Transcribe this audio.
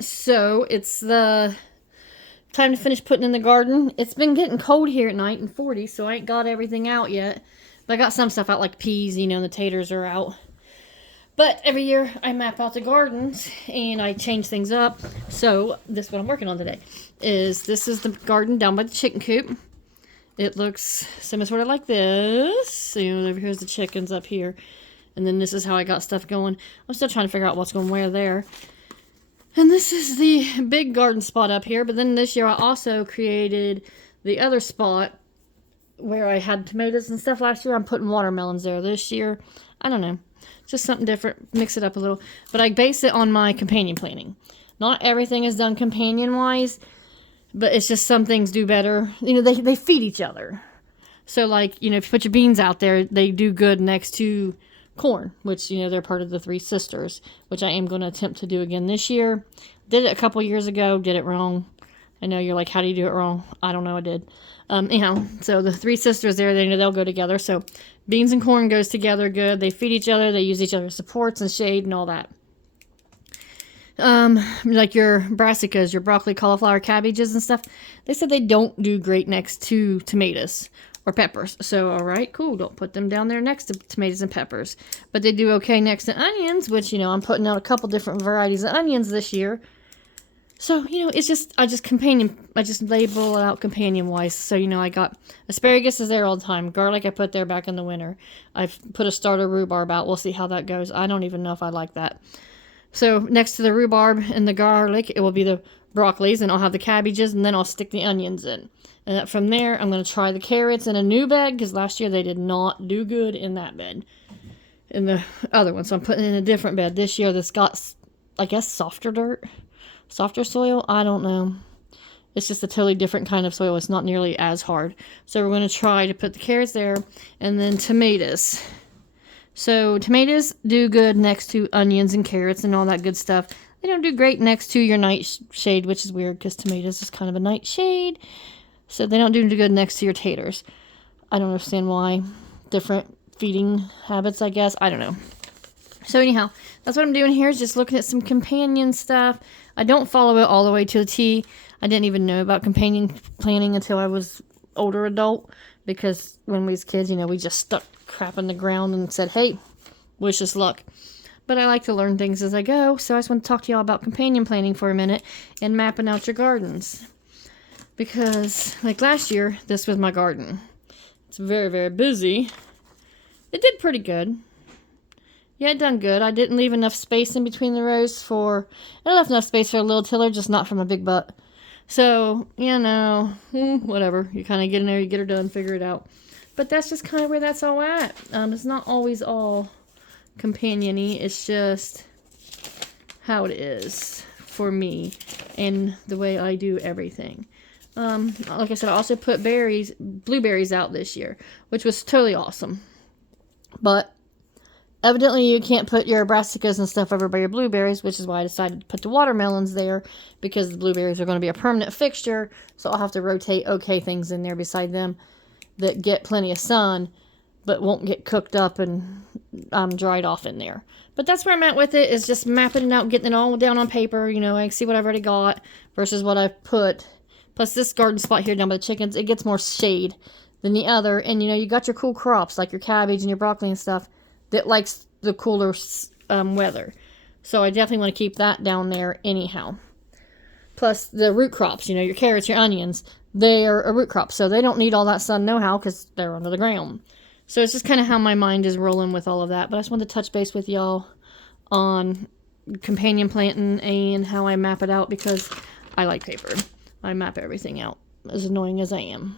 So it's the time to finish putting in the garden. It's been getting cold here at night and 40, so I ain't got everything out yet. But I got some stuff out like peas, and the taters are out. But every year I map out the gardens and I change things up. So this is what I'm working on today. This is the garden down by the chicken coop. It looks sort of like this. So, here's the chickens up here. And then this is how I got stuff going. I'm still trying to figure out what's going where there. And this is the big garden spot up here. But then this year I also created the other spot where I had tomatoes and stuff last year. I'm putting watermelons there this year. I don't know. Just something different. Mix it up a little. But I base it on my companion planting. Not everything is done companion-wise. But it's just some things do better. They feed each other. So, like, if you put your beans out there, they do good next to corn, which, they're part of the Three Sisters, which I am going to attempt to do again this year. Did it a couple years ago, did it wrong. I know you're like, how do you do it wrong? I don't know, I did. So the Three Sisters there, they'll go together. So beans and corn goes together good. They feed each other. They use each other's supports and shade and all that. Like your brassicas, your broccoli, cauliflower, cabbages and stuff, they said they don't do great next to tomatoes or peppers. So, all right, cool. Don't put them down there next to tomatoes and peppers. But they do okay next to onions, which, I'm putting out a couple different varieties of onions this year. So, it's just, I just label it out companion-wise. So, I got asparagus is there all the time. Garlic I put there back in the winter. I've put a starter rhubarb out. We'll see how that goes. I don't even know if I like that. So next to the rhubarb and the garlic, it will be the broccolis, and I'll have the cabbages, and then I'll stick the onions in. And from there, I'm going to try the carrots in a new bed, because last year they did not do good in that bed. In the other one. So I'm putting in a different bed this year that's got, I guess, softer dirt. Softer soil? I don't know. It's just a totally different kind of soil. It's not nearly as hard. So we're going to try to put the carrots there, and then tomatoes. So tomatoes do good next to onions and carrots and all that good stuff. They don't do great next to your nightshade, which is weird because tomatoes is kind of a nightshade. So they don't do good next to your taters. I don't understand why. Different feeding habits, I guess. I don't know. So anyhow, that's what I'm doing here is just looking at some companion stuff. I don't follow it all the way to the T. I didn't even know about companion planting until I was older adult. Because when we was kids, we just stuck crap in the ground and said, hey, wish us luck. But I like to learn things as I go, so I just want to talk to y'all about companion planting for a minute and mapping out your gardens. Because, like last year, this was my garden. It's very, very busy. It did pretty good. Yeah, it done good. I didn't leave enough space in between the rows I left enough space for a little tiller, just not from a big butt. So, whatever. You kind of get in there, you get her done, figure it out. But that's just kind of where that's all at. It's not always all companion-y. It's just how it is for me and the way I do everything. Like I said, I also put blueberries out this year, which was totally awesome. But evidently, you can't put your brassicas and stuff over by your blueberries, which is why I decided to put the watermelons there, because the blueberries are going to be a permanent fixture, so I'll have to rotate things in there beside them that get plenty of sun, but won't get cooked up and dried off in there. But that's where I'm at with it, is just mapping it out, getting it all down on paper. I see what I've already got versus what I've put. Plus, this garden spot here down by the chickens, it gets more shade than the other, and you got your cool crops, like your cabbage and your broccoli and stuff, that likes the cooler weather. So I definitely want to keep that down there anyhow. Plus the root crops, your carrots, your onions, they are a root crop. So they don't need all that sun no-how because they're under the ground. So it's just kind of how my mind is rolling with all of that. But I just wanted to touch base with y'all on companion planting and how I map it out, because I like paper. I map everything out, as annoying as I am.